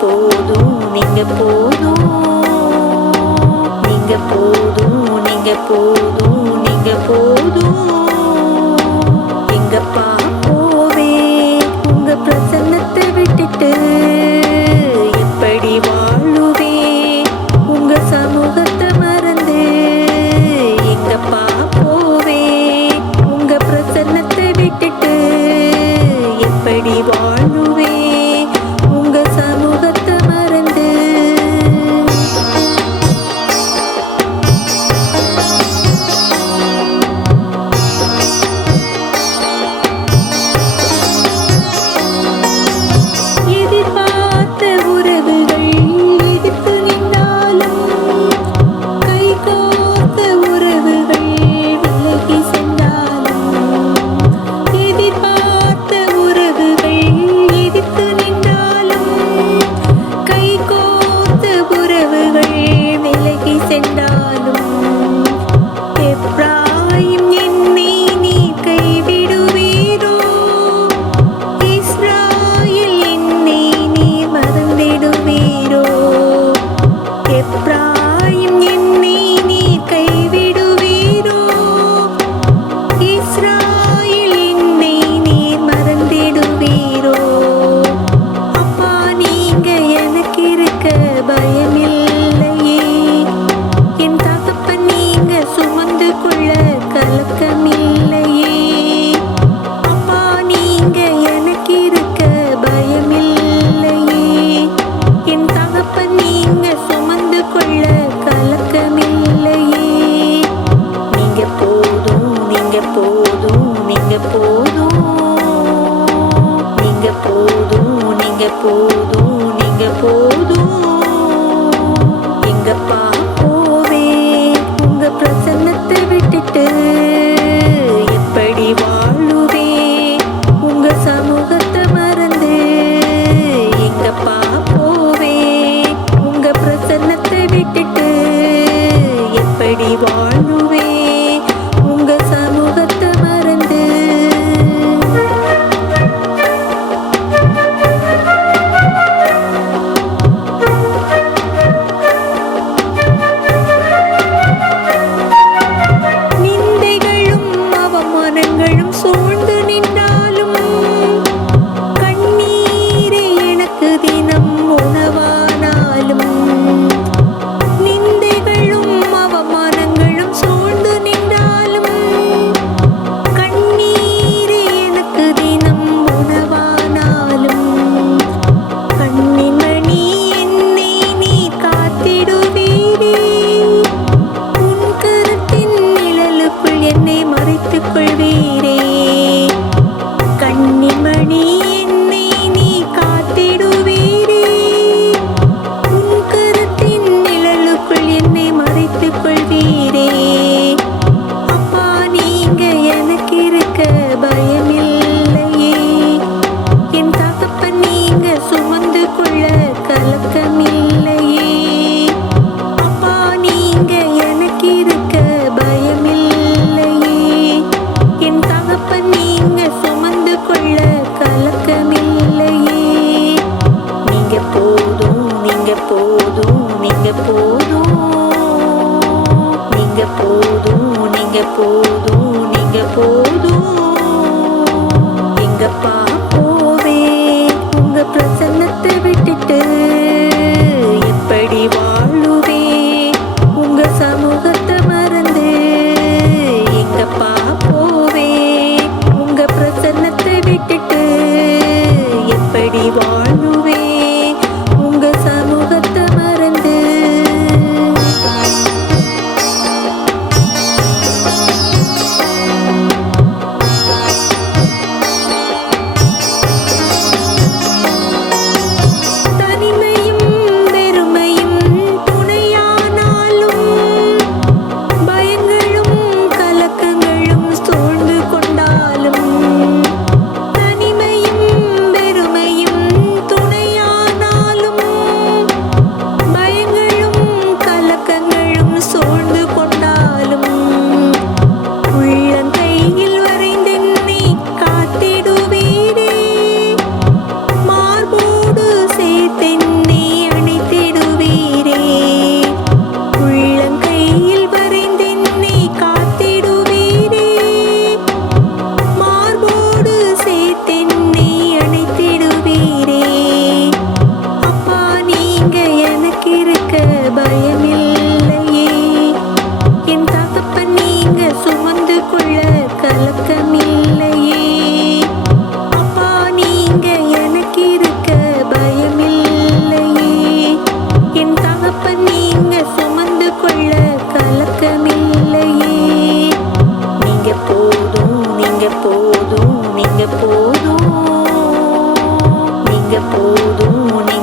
போதும் நீங்க போதும் நீங்க போதும் நீங்க போதும் நீங்க போதும் எங்கப்பா போவே உங்க பிரசன்னத்தை விட்டுட்டு எப்படி வாழுவே உங்க சமூகத்தை மறந்து எங்கப்பா போவே உங்க பிரசன்னத்தை விட்டுட்டு எப்படி வாழுவே உங்க சமூகத்தை மறந்து எதிர்பார்த்த உறவுகள் எதிர்த்து நின்றாலும் கை கோர்த்த உறவுகள் விலகி சென்றாலும் எதிர்பார்த்த உறவுகள் எதிர்த்து நின்றாலும் கை கோர்த்த உறவுகள் விலகி சென்றாலும் எப்ராயிம் என்னை நீ கைவிடுவீரோ இஸ்ராயேல் என்னை நீ மறந்திடுவீரோ எப்ராயிம் என்னை நீ கைவிடுவீரோ இஸ்ராயேல் என்னை நீ மறந்திடுவீரோ அப்பா நீங்க எனக்கு இருக்க பயமில்லையே என் தகப்பன் நீங்க சுமந்து கொள்ள கலக்கமில்லையே அப்பா நீங்க எனக்கு இருக்க பயமில்லையே என் தகப்பன் நீங்க சுமந்து கொள்ள கலக்கமில்லையே நீங்க போதும் நீங்க போதும் நீங்க போதும் நீங்க போதும் நீங்க போதும் நீங்க போதும் எங்கப்பா போவே உங்க பிரசன்னத்தை விட்டுட்டு எப்படி வாழுவே உங்க சமூகத்தை மறந்து எங்கப்பா போவே உங்க பிரசன்னத்தை விட்டுட்டு எப்படி வாழுவே உங்க சமூகத்தை மறந்து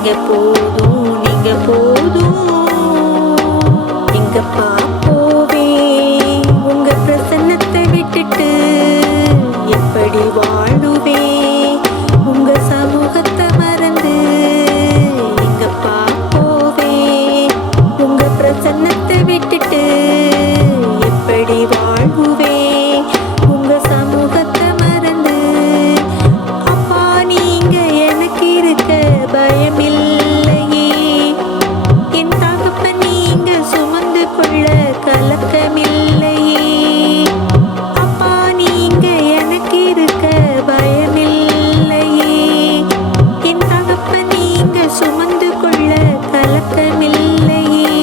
நீங்க போதும், நீங்க போதும். எங்கப்பா போவே உங்க பிரசன்னத்தை விட்டுட்டு, எப்படி வாழுவே உங்க சமூகத்தை மறந்து. எங்கப்பா போவே உங்க பிரசன்னத்தை விட்டுட்டு, எப்படி வாழுவே உங்க சமூகத்தை மறந்து. அப்பா நீங்க எனக்கு இருக்க பயமில்லையே, என் தகப்பன் நீங்க சுமந்து கொள்ள கலக்கமில்லையே. அப்பா நீங்க எனக்கு இருக்க பயமில்லையே, என் தகப்பன் நீங்க சுமந்து கொள்ள கலக்கமில்லையே.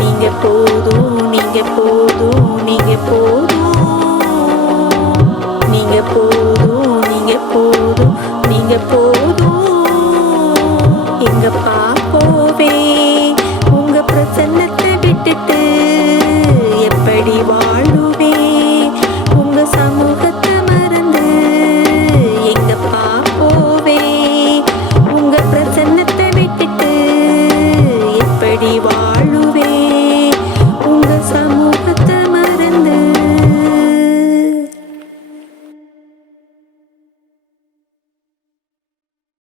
நீங்க போதும், நீங்க போதும், நீங்க போதும். நீங்க போதும், நீங்க போதும், நீங்க போதும்.